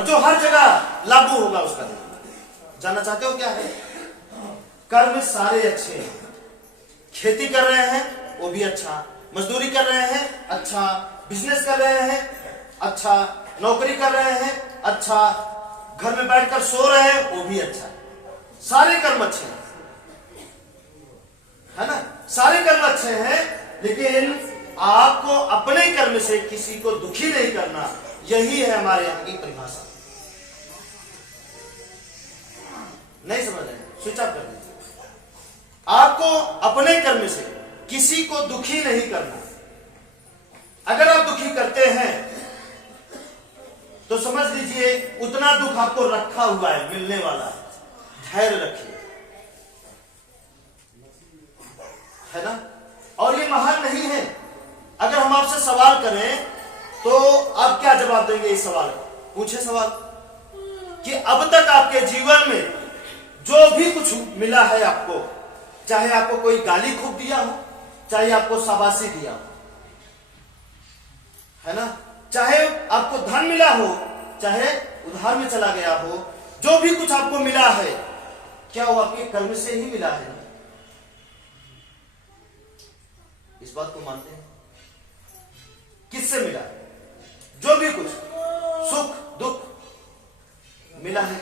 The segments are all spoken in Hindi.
और जो हर जगह लागू होगा उसका देखना। जानना चाहते हो क्या है? कर्म सारे अच्छे हैं। खेती कर रहे हैं वो भी अच्छा, मजदूरी कर रहे हैं अच्छा, बिजनेस कर रहे हैं अच्छा, नौकरी कर रहे हैं अच्छा, घर में बैठकर सो रहे हैं वो भी अच्छा। सारे कर्म अच्छे हैं, है ना? सारे कर्म अच्छे हैं, लेकिन आपको अपने कर्म से किसी को दुखी नहीं करना, यही है हमारे यहां की परिभाषा। नहीं समझ रहे? स्विच ऑफ कर दीजिए। आपको अपने कर्म से किसी को दुखी नहीं करना। अगर आप दुखी करते हैं तो समझ लीजिए उतना दुख आपको रखा हुआ है, मिलने वाला है। धैर्य रखिए, है ना? और ये महान नहीं है। अगर हम आपसे सवाल करें तो आप क्या जवाब देंगे? इस सवाल को पूछे सवाल कि अब तक आपके जीवन में जो भी कुछ मिला है आपको, चाहे आपको कोई गाली खूब दिया हो, चाहे आपको शाबाशी दिया हो, है ना, चाहे आपको धन मिला हो, चाहे उधार में चला गया हो, जो भी कुछ आपको मिला है, क्या वो आपके कर्म से ही मिला है? इस बात को मानते हैं? किससे मिला? जो भी कुछ सुख दुख मिला है,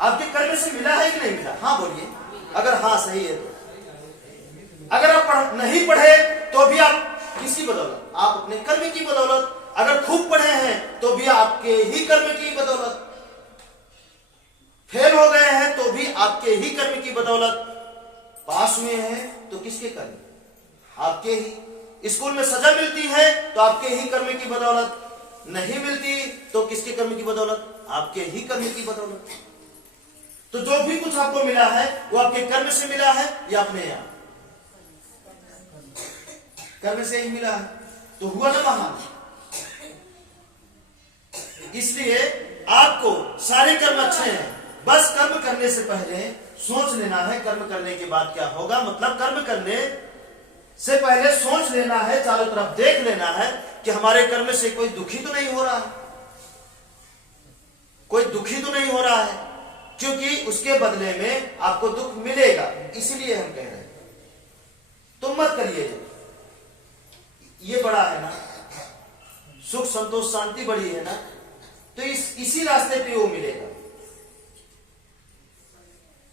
आपके कर्म से मिला है कि नहीं मिला? हाँ बोलिए, अगर हाँ सही है तो। अगर आप नहीं पढ़े तो भी आप किसकी बदौलत? आप अपने कर्म की बदौलत। अगर खूब पढ़े हैं तो भी आपके ही कर्म की बदौलत। फेल हो गए हैं तो भी आपके ही कर्म की बदौलत। पास हुए हैं तो किसके कर्म? आपके ही। स्कूल में सजा मिलती है तो आपके ही कर्म की बदौलत। नहीं मिलती तो किसके कर्म की बदौलत? आपके ही कर्म की बदौलत। तो जो भी कुछ आपको मिला है वो आपके कर्म से मिला है या अपने यहां कर्म से ही मिला है, तो हुआ ना महान। इसलिए आपको सारे कर्म अच्छे हैं, बस कर्म करने से पहले सोच लेना है कर्म करने के बाद क्या होगा। मतलब कर्म करने से पहले सोच लेना है, चारों तरफ देख लेना है कि हमारे कर्म से कोई दुखी तो नहीं हो रहा है, कोई दुखी तो नहीं हो रहा है, क्योंकि उसके बदले में आपको दुख मिलेगा। इसीलिए हम कह रहे हैं तुम मत करिए। ये बड़ा है ना, सुख संतोष शांति बड़ी है ना, तो इसी रास्ते पे वो मिलेगा।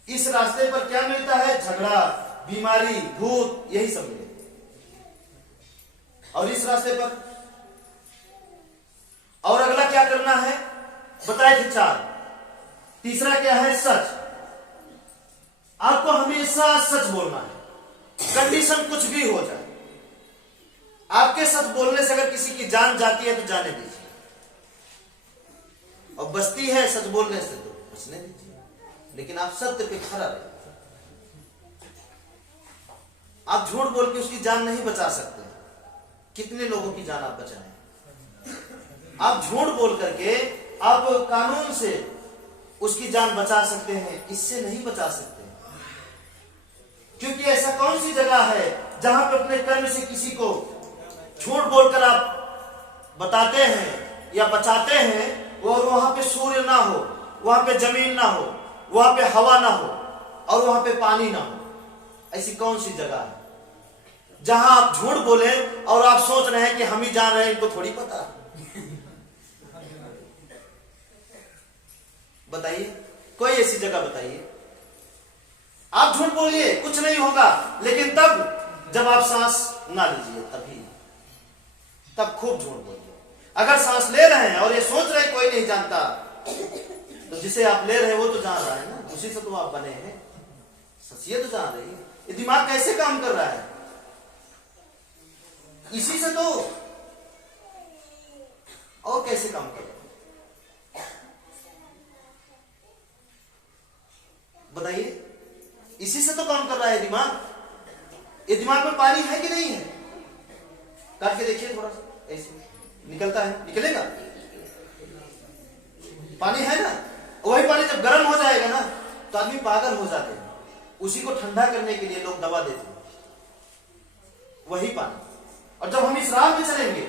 इस रास्ते पर क्या मिलता है? झगड़ा, बीमारी, भूत, यही सब मिलेगा। और इस रास्ते पर और अगला क्या करना है बताए थे? 4। तीसरा क्या है? सच। आपको हमेशा सच बोलना है, कंडीशन कुछ भी हो जाए। आपके सच बोलने से अगर किसी की जान जाती है तो जाने दीजिए, और बचती है सच बोलने से तो बचने दीजिए, लेकिन आप सत्य पे खरा रहिए। आप झूठ बोल के उसकी जान नहीं बचा सकते। कितने लोगों की जान आप बचाएं? आप झूठ बोल करके आप कानून से उसकी जान बचा सकते हैं, इससे नहीं बचा सकते। क्योंकि ऐसा कौन सी जगह है जहां पे अपने कर्म से किसी को झूठ बोलकर आप बताते हैं या बचाते हैं, और वहां पे सूर्य ना हो, वहां पे जमीन ना हो, वहां पे हवा ना हो, और वहां पे पानी ना हो? ऐसी कौन सी जगह है जहां आप झूठ बोले और आप सोच रहे हैं कि हम ही जान रहे हैं, इनको थोड़ी पता? बताइए, कोई ऐसी जगह बताइए। आप झूठ बोलिए, कुछ नहीं होगा, लेकिन तब जब आप सांस ना लीजिए तब खूब झूठ बोलिए। अगर सांस ले रहे हैं और ये सोच रहे हैं कोई नहीं जानता, तो जिसे आप ले रहे हैं वो तो जान रहा है ना, उसी से तो आप बने हैं। सचिए तो जान रही है। ये दिमाग कैसे काम कर रहा है? इसी से तो। और कैसे काम कर रहा है बताइए? इसी से तो काम कर रहा है दिमाग। ये दिमाग में पानी है कि नहीं है? काट के देखिए थोड़ा सा, ऐसे निकलता है, निकलेगा? पानी है ना। वही पानी जब गर्म हो जाएगा ना तो आदमी पागल हो जाते हैं। उसी को ठंडा करने के लिए लोग दवा देते हैं, वही पानी। और जब हम इस राह में चलेंगे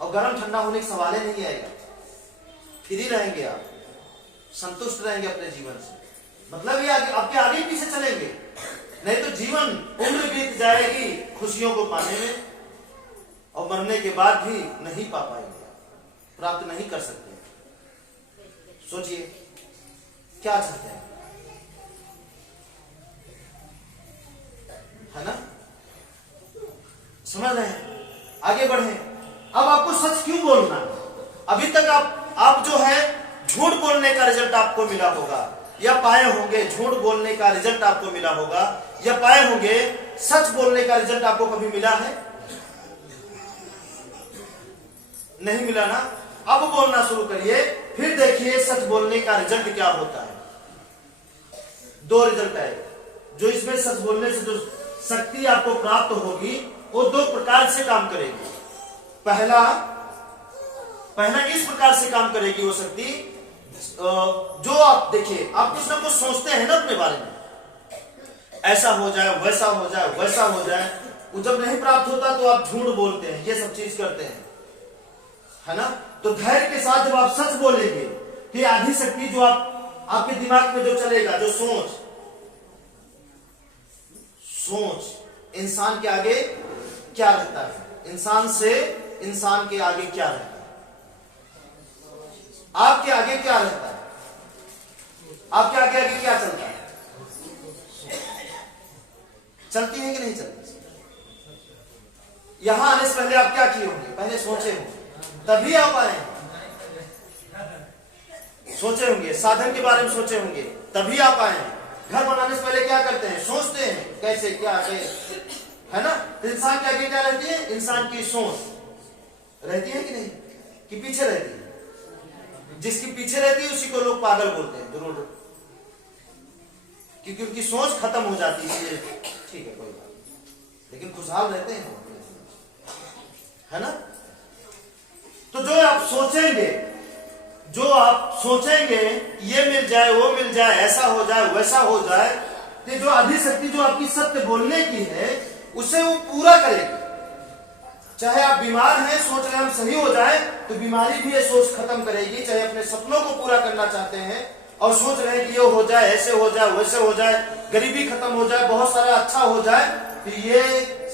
और गर्म ठंडा होने का सवाल ही नहीं आएगा। फ्री रहेंगे, आप संतुष्ट रहेंगे अपने जीवन से। मतलब ये आपके आगे पीछे चलेंगे, नहीं तो जीवन उम्र बीत जाएगी खुशियों को पाने में, और मरने के बाद भी नहीं पा पाएंगे, प्राप्त नहीं कर सकते। सोचिए क्या चाहते हैं, है ना? समझ रहे हैं? आगे बढ़े। अब आपको सच क्यों बोलना है? अभी तक आप जो है झूठ बोलने का रिजल्ट आपको मिला होगा, या पाए होंगे झूठ बोलने का रिजल्ट आपको मिला होगा, या पाए होंगे सच बोलने का रिजल्ट आपको कभी मिला है? नहीं मिला ना? अब बोलना शुरू करिए, फिर देखिए सच बोलने का रिजल्ट क्या होता है। दो रिजल्ट है जो इसमें सच बोलने से जो शक्ति आपको प्राप्त होगी वो दो प्रकार से काम करेगी। पहला इस प्रकार से काम करेगी वो शक्ति, जो आप देखिए, आप कुछ ना कुछ सोचते हैं ना अपने बारे में, ऐसा हो जाए, वैसा हो जाए, वैसा हो जाए, वो जब नहीं प्राप्त होता तो आप झूठ बोलते हैं, ये सब चीज करते हैं, है ना? तो धैर्य के साथ जब आप सच बोलेंगे कि आधी शक्ति जो आपके दिमाग में जो चलेगा, जो सोच इंसान के आगे क्या रहता है, इंसान से इंसान के आगे क्या रहता है, आपके आगे क्या रहता है, आपके आगे आगे क्या चलता है? चलती है कि नहीं चलती? यहां आने से पहले आप क्या किए होंगे? पहले सोचे होंगे, तभी आप आए हैं। सोचे होंगे, साधन के बारे में सोचे होंगे, तभी आप आए हैं। घर बनाने से पहले क्या करते हैं? सोचते हैं कैसे क्या है ना? इंसान के आगे क्या रहती है? इंसान की सोच रहती है कि नहीं, कि पीछे रहती है? जिसकी पीछे रहती है उसी को लोग पागल बोलते हैं जरूर, क्योंकि उनकी सोच खत्म हो जाती है। ठीक है, कोई बात नहीं, लेकिन खुशहाल रहते हैं, है ना? तो जो आप सोचेंगे ये मिल जाए, वो मिल जाए, ऐसा हो जाए, वैसा हो जाए, तो जो अधिशक्ति जो आपकी सत्य बोलने की है उसे वो पूरा करेगी। चाहे आप बीमार हैं, सोच रहे हम सही हो जाए, तो बीमारी भी ये सोच खत्म करेगी। चाहे अपने सपनों को पूरा करना चाहते हैं और सोच रहे हैं कि ये हो जाए, ऐसे हो जाए, वैसे हो जाए, गरीबी खत्म हो जाए, बहुत सारा अच्छा हो जाए, तो ये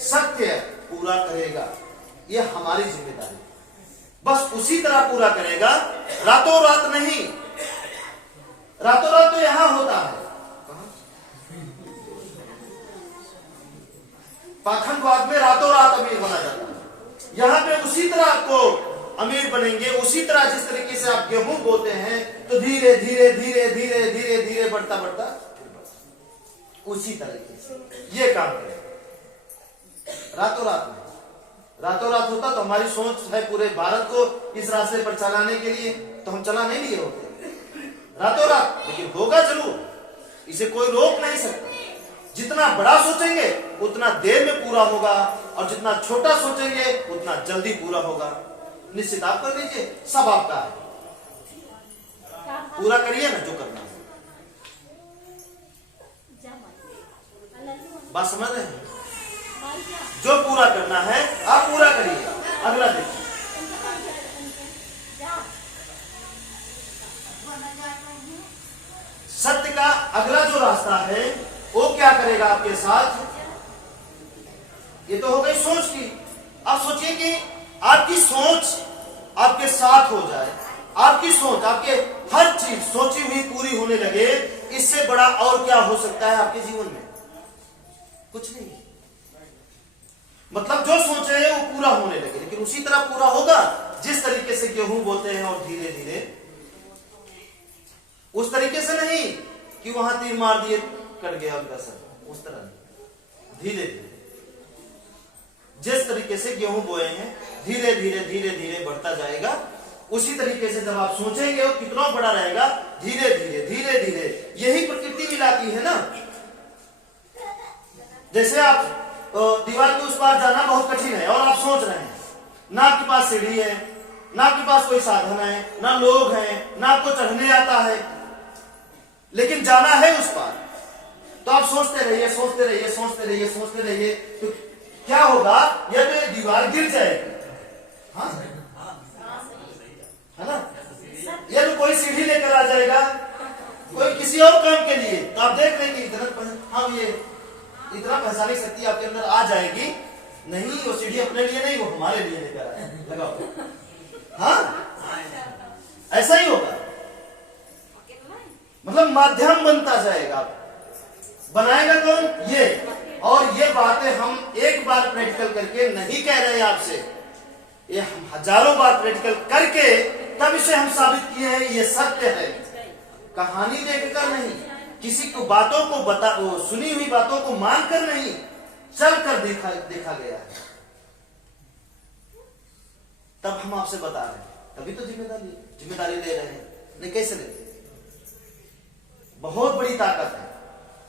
सत्य पूरा करेगा। ये हमारी जिम्मेदारी, बस उसी तरह पूरा करेगा, रातों रात नहीं। रातों रात तो यहां होता है, पाखंडवाद में रातों रात अमीर बना जाता है। यहां पे उसी तरह आपको अमीर बनेंगे, उसी तरह जिस तरीके से आप गेहूं बोते हैं तो धीरे धीरे धीरे धीरे धीरे धीरे बढ़ता बढ़ता उसी तरीके से ये काम करें। रातों रात में रातों रात होता तो हमारी सोच है पूरे भारत को इस रास्ते पर चलाने के लिए, तो हम चला नहीं लिए होते रातों रात, लेकिन होगा जरूर, इसे कोई रोक नहीं सकता। जितना बड़ा सोचेंगे उतना देर में पूरा होगा, और जितना छोटा सोचेंगे उतना जल्दी पूरा होगा। निश्चित आप कर लीजिए, सब आपका है, पूरा करिए ना जो करना है। बात समझ रहे हैं? जो पूरा करना है आप पूरा करिए। अगला देखिए, सत्य का अगला जो रास्ता है वो क्या करेगा आपके साथ? ये तो हो गई सोच की। आप सोचिए कि आपकी सोच आपके साथ हो जाए, आपकी सोच, आपके हर चीज सोची हुई पूरी होने लगे, इससे बड़ा और क्या हो सकता है आपके जीवन में? कुछ नहीं। मतलब जो सोचे हैं वो पूरा होने लगे, लेकिन उसी तरह पूरा होगा जिस तरीके से गेहूं बोते हैं और धीरे धीरे, उस तरीके से नहीं कि वहां तीर मार दिए कट गया उनका सर, उस तरह नहीं, धीरे धीरे जिस तरीके से गेहूं बोए हैं धीरे धीरे धीरे धीरे बढ़ता जाएगा, उसी तरीके से जब आप सोचेंगे वो कितना बड़ा रहेगा, धीरे धीरे धीरे धीरे। यही प्रकृति मिलाती है ना। जैसे आप दीवार के उस पार जाना बहुत कठिन है और आप सोच रहे हैं, ना आपके पास सीढ़ी है, ना आपके पास कोई साधन है, ना लोग हैं, ना आपको चढ़ने आता है, लेकिन जाना है उस पार, तो आप सोचते रहिए सोचते रहिए सोचते रहिए सोचते रहिए, तो क्या होगा? या तो ये दीवार गिर जाएगी, हाँ है ना, या तो किसी और काम के लिए, तो आप देख लेंगे हाँ ये इतना पहचाने की शक्ति आपके अंदर आ जाएगी। नहीं, वो सीढ़ी अपने लिए नहीं, वो हमारे लिए लेकर आए, लगाओ। हाँ, ऐसा ही होगा, मतलब माध्यम बनता जाएगा। बनाएगा कौन? ये। और ये बातें हम एक बार प्रैक्टिकल करके नहीं कह रहे आपसे, ये हम हजारों बार प्रैक्टिकल करके तब इसे हम साबित किए हैं ये सत्य है। कहानी देखकर नहीं, किसी को बातों को बता, सुनी हुई बातों को मानकर नहीं, चल कर देखा गया है। तब हम आपसे बता रहे हैं, तभी तो जिम्मेदारी ले रहे हैं। नहीं कैसे लेते? बहुत बड़ी ताकत है।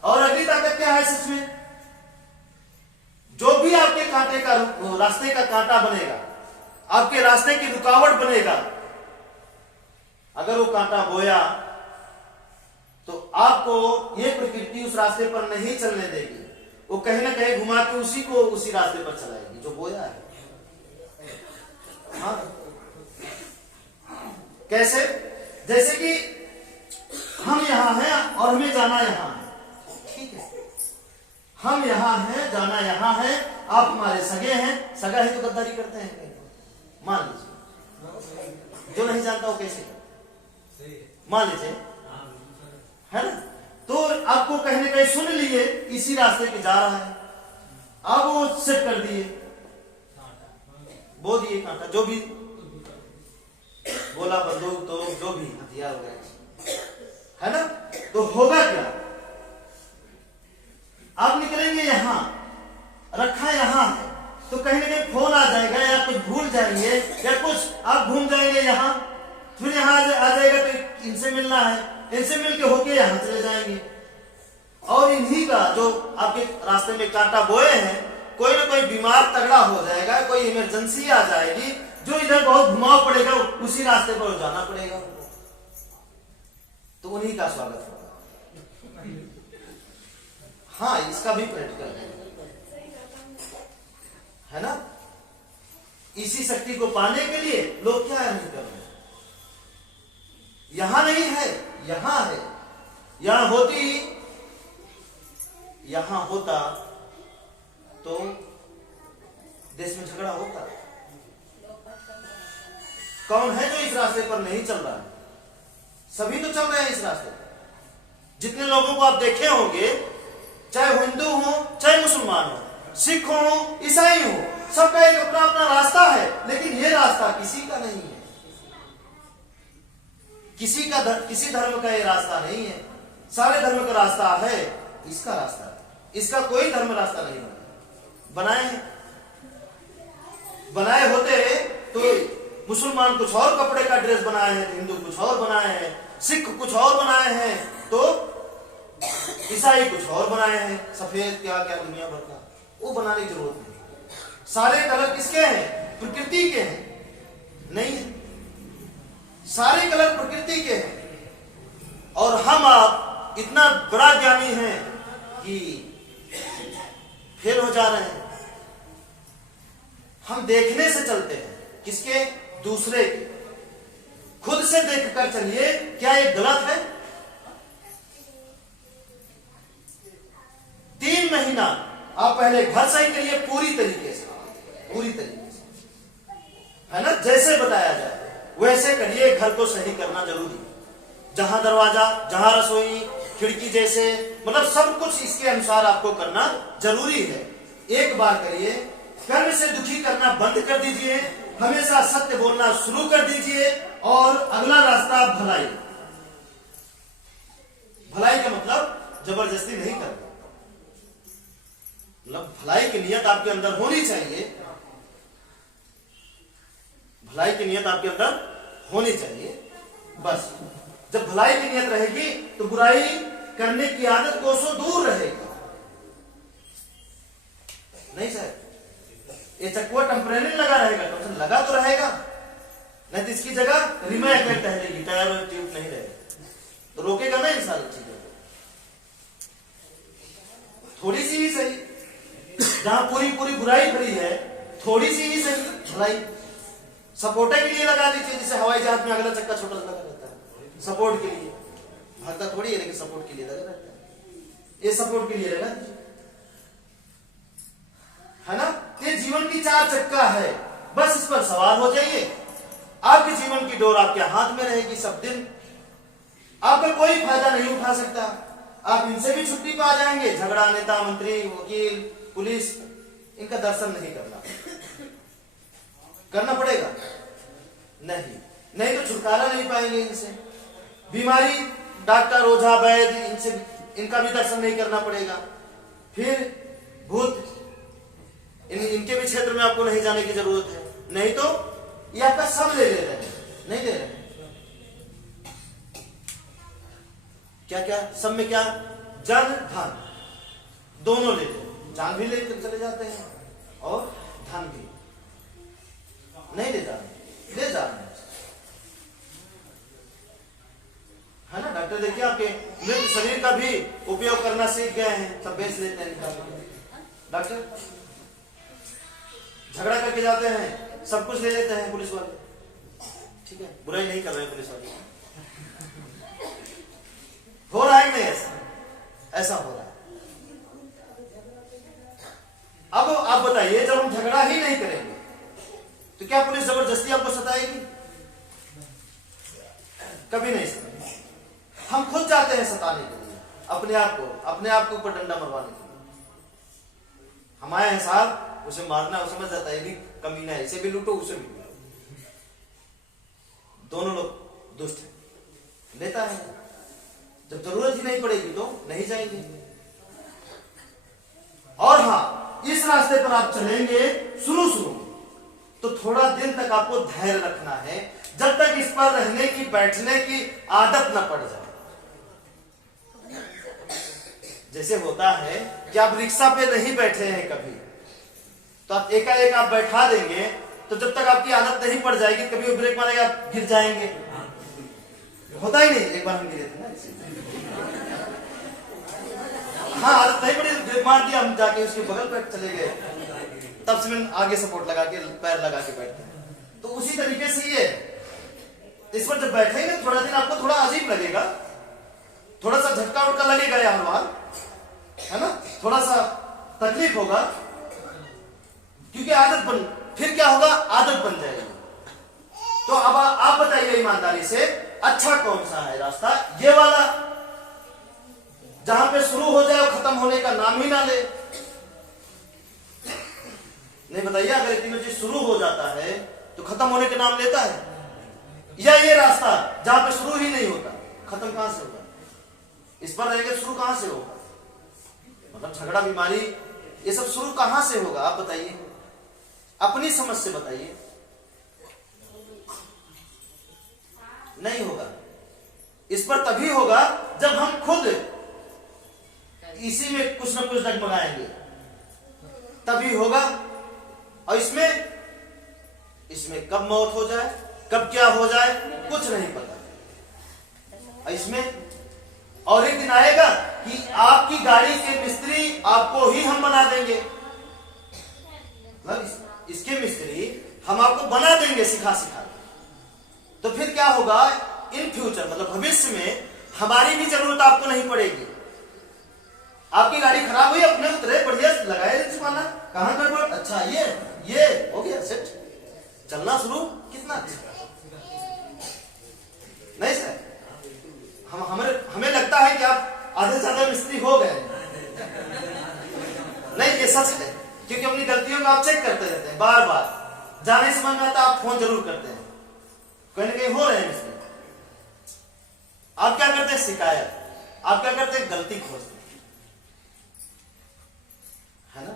और अगली ताकत क्या है सच में? जो भी आपके कांटे का रास्ते का कांटा बनेगा, आपके रास्ते की रुकावट बनेगा, अगर वो कांटा बोया तो आपको ये प्रकृति उस रास्ते पर नहीं चलने देगी, वो कहीं ना कहीं घुमा के उसी रास्ते पर चलाएगी जो बोया है। हाँ, कैसे? जैसे कि हम यहां हैं और हमें जाना यहां है, ठीक है, हम यहां हैं, जाना यहां है, आप हमारे सगे हैं, सगा है तो गद्दारी करते हैं, मान लीजिए। जो नहीं जानता वो कैसे, मान लीजिए, है ना? तो आपको कहीं ना कहीं सुन लिए इसी रास्ते पे जा रहा है, आप वो सेट कर दिए, बो दिए कांटा, जो भी बोला, बंदूक तो जो भी हथियार वगैरह, है ना? तो होगा क्या? आप निकलेंगे यहां, रखा यहां है, तो कहीं ना कहीं फोन आ जाएगा, या कुछ भूल जाएंगे, या कुछ आप घूम जाएंगे यहां, फिर यहां आ जाएगा तो इनसे मिलना है, इनसे मिलके होके यहां चले जाएंगे। और इन्हीं का जो आपके रास्ते में कांटा बोए हैं, कोई ना कोई बीमार तगड़ा हो जाएगा, कोई इमरजेंसी आ जाएगी, जो इधर बहुत घुमाव पड़ेगा, उसी रास्ते पर जाना पड़ेगा, तो उन्हीं का स्वागत होगा। हाँ, इसका भी प्रैक्टिकल है ना? इसी शक्ति को पाने के लिए लोग क्या नहीं कर रहे? यहां नहीं है, यहां है। यहां होता तो देश में झगड़ा होता। कौन है जो इस रास्ते पर नहीं चल रहा है? सभी तो चल रहे हैं इस रास्ते पर। जितने लोगों को आप देखे होंगे, चाहे हिंदू हो, चाहे मुसलमान हो, सिख हो, ईसाई हो, सबका एक अपना अपना रास्ता है, लेकिन ये रास्ता किसी का नहीं है। किसी धर्म का ये रास्ता नहीं है, सारे धर्म का रास्ता है, इसका रास्ता है। इसका कोई धर्म रास्ता नहीं बनाए होते तो मुसलमान कुछ और कपड़े का ड्रेस बनाए हैं, हिंदू कुछ और बनाए हैं, सिख कुछ और बनाए हैं, तो ईसाई कुछ और बनाए हैं, सफेद क्या क्या दुनिया भर का, वो बनाने की जरूरत नहीं। सारे कलर किसके हैं? प्रकृति के हैं, नहीं है? सारे कलर प्रकृति के हैं। और हम आप इतना बड़ा ज्ञानी हैं कि फेल हो जा रहे हैं। हम देखने से चलते हैं, किसके? दूसरे के। खुद से देखकर चलिए, क्या ये गलत है? 3 महीना आप पहले घर सही करिए, पूरी तरीके से, है ना? जैसे बताया जाए वैसे करिए। घर को सही करना जरूरी है। जहां दरवाजा, जहां रसोई, खिड़की जैसे, मतलब सब कुछ इसके अनुसार आपको करना जरूरी है। एक बार करिए, कर्म से दुखी करना बंद कर दीजिए, हमेशा सत्य बोलना शुरू कर दीजिए, और अगला रास्ता भलाई। भलाई का मतलब जबरदस्ती नहीं करना, मतलब भलाई की नियत आपके अंदर होनी चाहिए। भलाई की नियत आपके अंदर होनी चाहिए। बस जब भलाई की नियत रहेगी तो बुराई करने की आदत कोसों दूर रहेगी। नहीं सर, ये चक्कुआ टेम्परेरी लगा रहेगा, तो लगा तो रहेगा, नहीं तो इसकी जगह रिमा इफेक्ट रहेगी, टायर और ट्यूब नहीं रहेगा, तो रोकेगा ना इन सारी चीजों को। थोड़ी सी ही सही, जहां पूरी बुराई भरी है, थोड़ी सी ही सही भलाई सपोर्ट के लिए लगा दीजिए। जैसे हवाई जहाज में अगला चक्का छोटा सा लगा रहता है, सपोर्ट के लिए भागता थोड़ी है, लेकिन सपोर्ट के लिए लगा रहता है। ये सपोर्ट के लिए लगा है ना। ये जीवन की चार चक्का है, बस इस पर सवार हो जाइए। आपके जीवन की डोर आपके हाथ में रहेगी सब दिन। आपका कोई फायदा नहीं उठा सकता। आप इनसे भी छुट्टी पा जाएंगे, झगड़ा नेता, मंत्री, वकील, पुलिस, इनका दर्शन नहीं करना पड़ेगा। नहीं तो छुटकारा नहीं पाएंगे इनसे। बीमारी, डॉक्टर, ओझा, वैद्य, इनका भी दर्शन नहीं करना पड़ेगा। फिर भूत, इनके भी क्षेत्र में आपको नहीं जाने की जरूरत है। नहीं तो ये आपका सब ले रहे हैं, नहीं दे रहे। क्या क्या सब में क्या, जन धन दोनों ले रहे, जान भी लेकर चले जाते हैं और धन भी नहीं ले जा रहे, ले जा रहे हैं, है ना। डॉक्टर देखिए आपके मृत शरीर का भी उपयोग करना सीख गए हैं, सब बेच लेते हैं निकाल। डॉक्टर झगड़ा करके जाते हैं, सब कुछ ले लेते हैं पुलिस वाले। ठीक है, बुराई नहीं कर रहे हैं पुलिस वाले। हो रहा है नहीं ऐसा हो रहा है। अब आप बताइए, जब हम झगड़ा ही नहीं करेंगे तो क्या पुलिस जबरदस्ती आपको सताएगी? कभी नहीं सताएगी। हम खुद जाते हैं सताने के लिए, अपने आप के ऊपर डंडा मरवाने के लिए। हम आए हैं साहब, उसे मारना, वो समझ जाता है भी कमीना है, इसे भी लूटो उसे भी लूटो। दोनों लोग दुष्ट हैं, लेता है। जब जरूरत ही नहीं पड़ेगी तो नहीं जाएंगे। और हाँ, इस रास्ते पर आप चलेंगे शुरू तो थोड़ा दिन तक आपको धैर्य रखना है, जब तक इस पर रहने की, बैठने की आदत न पड़ जाए। जैसे होता है कि आप रिक्शा पे नहीं बैठे हैं कभी, तो आप एकाएक आप बैठा देंगे, तो जब तक आपकी आदत नहीं पड़ जाएगी, कभी वो ब्रेक मारेगा, आप गिर जाएंगे। होता ही नहीं। एक बार हम गिरे थे ना, हाँ, आदत नहीं पड़ी, ब्रेक मार दिया, हम जाके उसके बगल पर चले गए, तब से मैं आगे सपोर्ट लगा के, पैर लगा के बैठते हैं। तो उसी तरीके से ये इस पर जब बैठेंगे थोड़ा दिन आपको थोड़ा अजीब लगेगा, थोड़ा सा झटका उटका लगेगा यार वहां, है ना, थोड़ा सा तकलीफ होगा, क्योंकि आदत बन, फिर क्या होगा, आदत बन जाएगी। तो अब आप बताइए ईमानदारी से, अच्छा कौन सा है रास्ता? ये वाला जहां पे शुरू हो जाए और खत्म होने का नाम ही ना ले? नहीं बताइए, अगर एक तीनों चीज शुरू हो जाता है तो खत्म होने का नाम लेता है? या ये रास्ता जहां पे शुरू ही नहीं होता, खत्म कहां से होगा? इस पर रहेंगे, शुरू कहां से होगा? मतलब झगड़ा, बीमारी, ये सब शुरू कहां से होगा? आप बताइए, अपनी समझ से बताइए। नहीं होगा। इस पर तभी होगा जब हम खुद इसी में कुछ ना कुछ डगमगाएंगे, तभी होगा। और इसमें कब मौत हो जाए, कब क्या हो जाए, कुछ नहीं पता। इसमें और एक दिन आएगा कि आपकी गाड़ी के मिस्त्री आपको ही हम बना देंगे। मतलब इसके मिस्त्री हम आपको बना देंगे सिखा सिखा। तो फिर क्या होगा, इन फ्यूचर मतलब भविष्य में हमारी भी जरूरत आपको नहीं पड़ेगी। आपकी गाड़ी खराब हुई, अपने उतरे, बढ़िया लगाए जुर्माना, कहां गड़बड़, अच्छा ये हो गया, सेट, चलना शुरू, कितना अच्छा। नहीं सर, हमें लगता है कि आप आधे से ज्यादा मिस्त्री हो गए। नहीं, ये सच है, क्योंकि अपनी गलतियों को आप चेक करते रहते हैं बार बार। जाने समझ में आता आप फोन जरूर करते हैं, कहीं ना कहीं हो रहे हैं मिस्त्री। आप क्या करते हैं, शिकायत। आप क्या करते हैं, गलती खोजते हैं, है ना।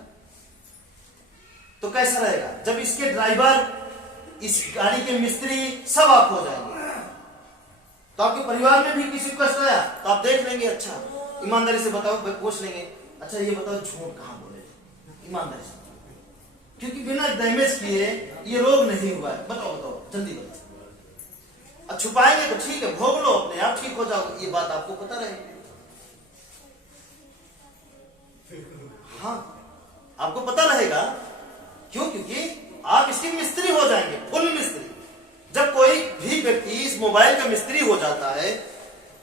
तो कैसा रहेगा जब इसके ड्राइवर, इस गाड़ी के मिस्त्री सब आप हो जाएंगे, तो आपके परिवार में भी किसी को कष्ट आया तो आप देख लेंगे, अच्छा ईमानदारी से बताओ, पूछ लेंगे, अच्छा ये बताओ झूठ कहां बोले थे, ईमानदारी से, क्योंकि बिना डैमेज किए ये रोग नहीं हुआ है। बताओ जल्दी बताओ। अब छुपाएंगे तो ठीक है, भोग लो, अपने आप ठीक हो जाओ, ये बात आपको पता रहे। हाँ, आपको पता रहेगा, क्यों? क्योंकि आप इसके मिस्त्री हो जाएंगे, फुल मिस्त्री। जब कोई भी व्यक्ति इस मोबाइल का मिस्त्री हो जाता है,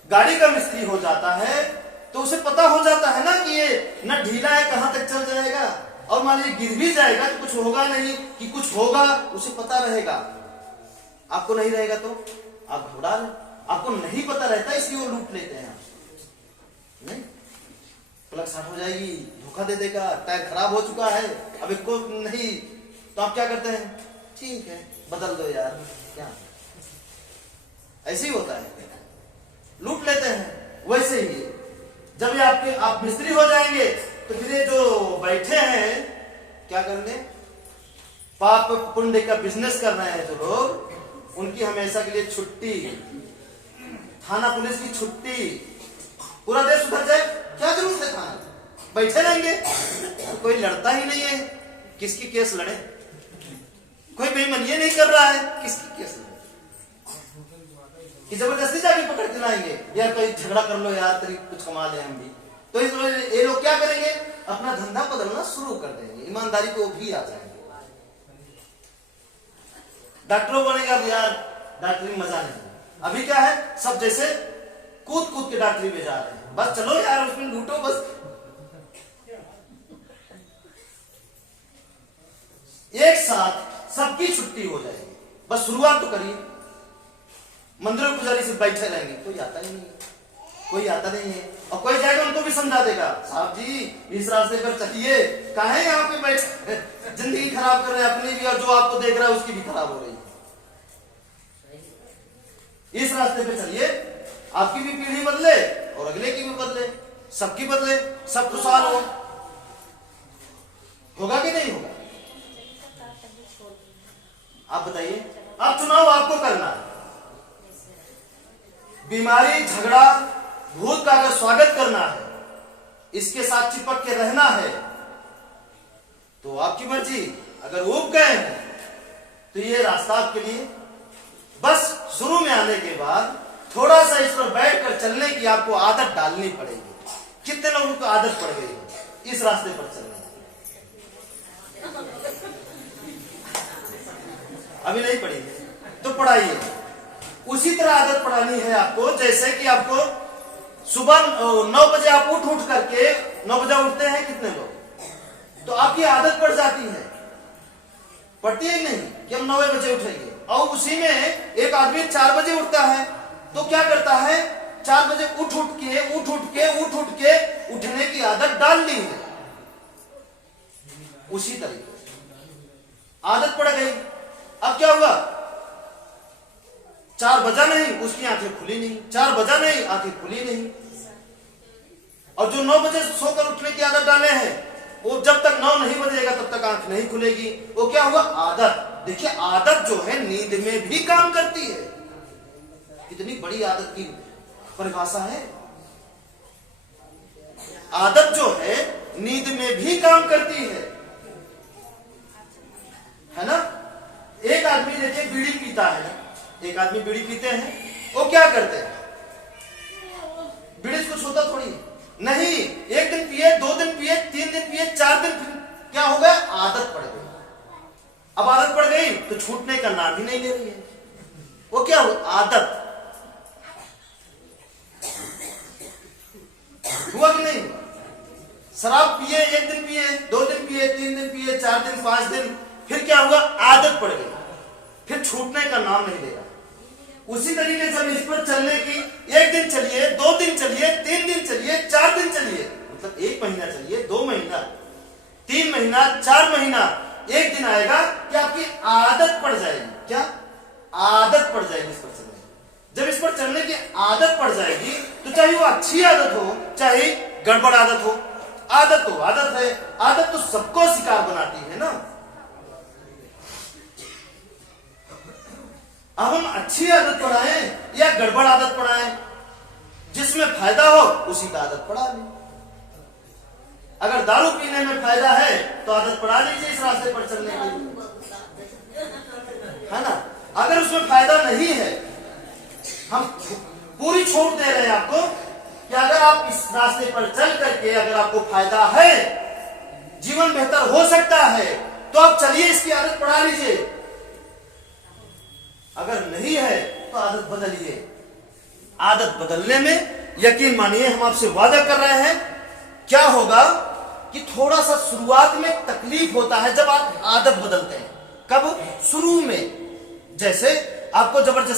गाड़ी का मिस्त्री हो जाता है तो उसे पता हो जाता है ना कि ये न ढीला है, कहां तक चल जाएगा, और मान लीजिए गिर भी जाएगा तो कुछ होगा नहीं, कि कुछ होगा उसे पता रहेगा। आपको नहीं रहेगा तो आप घबरा रहे, आपको नहीं पता रहता इसलिए वो लूट लेते हैं। नहीं, प्लग शॉर्ट हो जाएगी, धोखा दे देगा, टायर खराब हो चुका है, अब इसको नहीं, तो आप क्या करते हैं, ठीक है बदल दो यार, क्या ऐसे ही होता है, लूट लेते हैं। वैसे ही जब ये आप मिस्त्री हो जाएंगे तो फिर ये जो बैठे हैं क्या करने, पाप पुण्य का बिजनेस कर रहे हैं जो लोग, उनकी हमेशा के लिए छुट्टी, थाना पुलिस की छुट्टी, पूरा देश सुधर जाए, क्या जरूरत है थाना, बैठे रहेंगे तो कोई लड़ता ही नहीं है, किसकी केस लड़े, कोई बेईमानी नहीं कर रहा है, किसकी केस लड़े, कि जबरदस्ती जाके पकड़ के लाएंगे, यार कोई झगड़ा कर लो यार, तेरी कुछ कमा ले हम भी। तो इस ये लोग क्या करेंगे, अपना धंधा बदलना शुरू कर देंगे, ईमानदारी को भी आ जाएंगे। डॉक्टरों बनेगा यार, डॉक्टरी में मजा नहीं, अभी क्या है, सब जैसे कूद कूद के डॉक्टरी में जा रहे हैं, बस चलो यार उसमें लूटो बस। एक साथ सबकी छुट्टी हो जाएगी, बस शुरुआत तो करिए। मंदिरों पुजारी से बैठे रहेंगे, कोई आता ही नहीं है, कोई आता नहीं है, और कोई जाएगा उनको भी समझा देगा, साहब जी इस रास्ते पर चलिए, काहे यहाँ पे बैठ जिंदगी खराब कर रहे हैं अपनी भी, और जो आपको देख रहा है उसकी भी खराब हो रही है, इस रास्ते पे चलिए, आपकी भी पीढ़ी बदले और अगले की भी बदले, सबकी बदले, सब खुशहाल हो, होगा कि नहीं होगा, आप बताइए। अब चुनाव आपको करना है, बीमारी झगड़ा भूत का अगर स्वागत करना है, इसके साथ चिपक के रहना है, तो आपकी मर्जी। अगर उब गए हैं तो ये रास्ता आपके लिए, बस शुरू में आने के बाद थोड़ा सा इस पर बैठकर चलने की आपको आदत डालनी पड़ेगी। कितने लोगों को आदत पड़ गई है इस रास्ते पर चलने, अभी नहीं पड़ी है तो पढ़ाइए। उसी तरह आदत पढ़ानी है आपको, जैसे कि आपको सुबह 9 बजे आप उठ करके, 9 बजे उठते हैं कितने लोग, तो आपकी आदत पड़ जाती है, पड़ती है नहीं कि हम 9 बजे उठेंगे, और उसी में एक आदमी 4 बजे उठता है, तो क्या करता है, 4 बजे उठ के उठने की आदत डाल ली है, उसी तरीके से आदत पड़ गई। अब क्या हुआ, 4 बजा नहीं, उसकी आंखें खुली नहीं, 4 बजा नहीं, आंखें खुली नहीं, और जो 9 बजे सोकर उठने की आदत डाले हैं, वो जब तक 9 नहीं बजेगा तब तक आंख नहीं खुलेगी, वो क्या हुआ, आदत। देखिए आदत जो है नींद में भी काम करती है, कितनी बड़ी आदत की परिभाषा है, आदत जो है नींद में भी काम करती है ना। एक आदमी देखिए बीड़ी पीता है ना, एक आदमी बीड़ी पीते हैं, वो क्या करते हैं, बीड़ी कुछ होता थोड़ी नहीं, एक दिन पिए, 2 दिन पिए, 3 दिन पिए, 4 दिन, फिर क्या हो गया, आदत पड़ गई। अब आदत पड़ गई तो छूटने का नाम ही नहीं ले रही है, वो क्या हुआ, आदत। हुआ कि नहीं हुआ, शराब पिए, 1 दिन पिए, 2 दिन पिए, 3 दिन पिए, 4 दिन, 5 दिन, फिर क्या हुआ, आदत पड़ गई, फिर छूटने का नाम नहीं ले रहा। उसी तरीके से इस पर चलने की, 1 दिन चलिए, 2 दिन चलिए, 3 दिन चलिए, 4 दिन चलिए, मतलब 1 महीना चलिए, 2 महीना, 3 महीना, 4 महीना, एक दिन आएगा कि आपकी आदत पड़ जाएगी, क्या आदत पड़ जाएगी इस पर चलने। जब इस पर चलने की आदत पड़ जाएगी तो चाहे वो अच्छी आदत हो चाहे गड़बड़ आदत हो, आदत तो आदत है, आदत तो सबको शिकार बनाती है ना। अब हम अच्छी आदत पढ़ाएं या गड़बड़ आदत पढ़ाएं, जिसमें फायदा हो उसी का आदत पढ़ा लें। अगर दारू पीने में फायदा है तो आदत पढ़ा लीजिए इस रास्ते पर चलने के लिए, है ना। अगर उसमें फायदा नहीं है, हम पूरी छूट दे रहे हैं आपको कि अगर आप इस रास्ते पर चल करके अगर आपको फायदा है, जीवन बेहतर हो सकता है, तो आप चलिए इसकी आदत पढ़ा लीजिए। अगर नहीं है तो आदत बदलिए, आदत बदलने में यकीन मानिए हम आपसे वादा कर रहे हैं, क्या होगा कि थोड़ा सा शुरुआत में तकलीफ होता है जब आप आदत बदलते हैं। कब? शुरू में, जैसे आपको जबरदस्ती